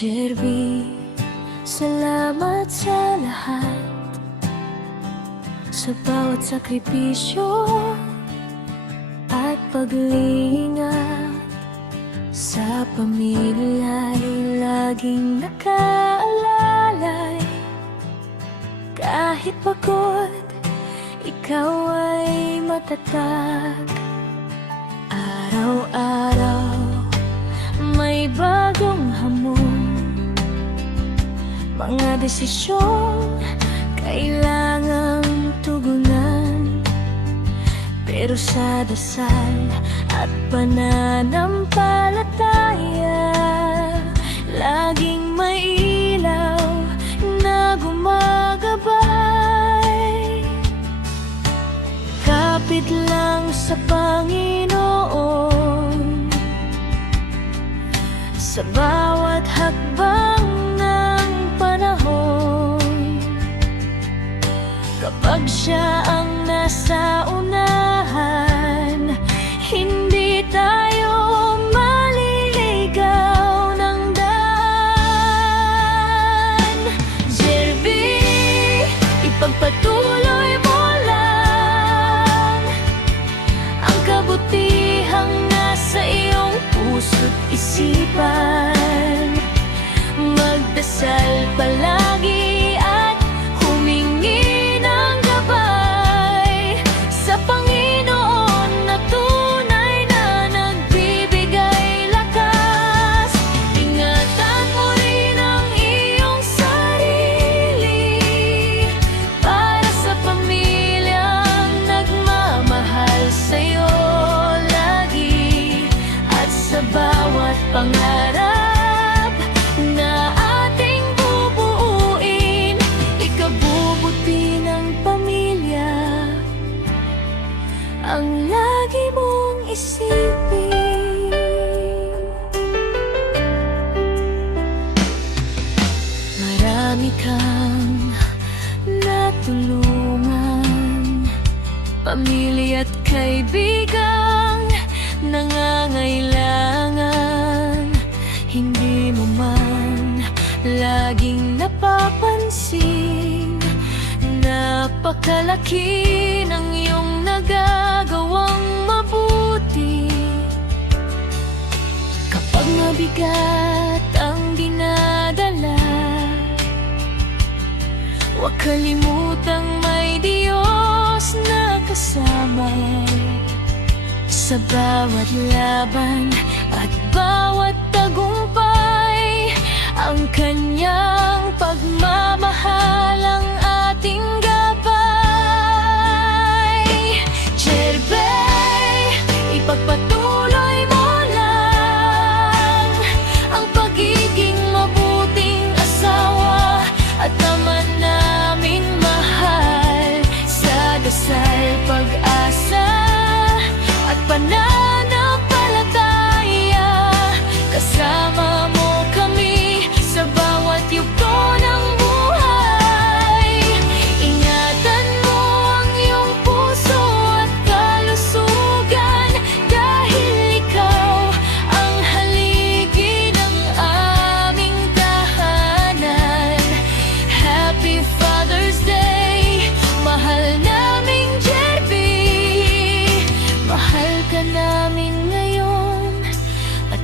Jerby, salamat sa lahat, sa bawat sakripisyo at pag-iingat. Sa pamilya'y laging nakaalalay. Kahit pagod, ikaw ay matatag. Araw-araw may bagong hamon, mga desisyong kailangang tugunan. Pero sa dasal at pananampalataya, laging may ilaw na gumagabay. Kapit lang sa Panginoon, sa bawat hakbang ng panahon. Kapag siya ang nasa unahan, hindi tayo maliligaw ng daan. Jerby, ipagpatuloy mo lang ang kabutihang nasa iyong puso't isipan. Magdasal palagi at humingi ng gabay sa Panginoon na tunay na nagbibigay lakas. Ingatan mo rin ang iyong sarili para sa pamilyang nagmamahal sa'yo lagi, at sa bawat pangarap na ating bubuuin, ikabubuti ng pamilya ang lagi mong isipin. Marami kang natulungan, pamilya at kaibigang nangangailangan. Hindi mo man laging napapansin, napakalaki ng iyong nagagawang mabuti. Kapag mabigat ang dinadala, huwag kalimutang may Diyos na kasama. Sa bawat laban at bawat tagumpay, ang kanyang pagmamahal ang ating gabay. Jerby, ipagpatuloy mo lang ang pagiging mabuting asawa at naman naming mahal. Sa dasal, pag-asa at pananampalataya, kasama mo kami sa bawat yugto ng buhay. Ingatan mo ang iyong puso at kalusugan, dahil ikaw ang haligi ng aming tahanan. Happy Father's Day, mahal naming Jerby. Mahal ka namin ngayon at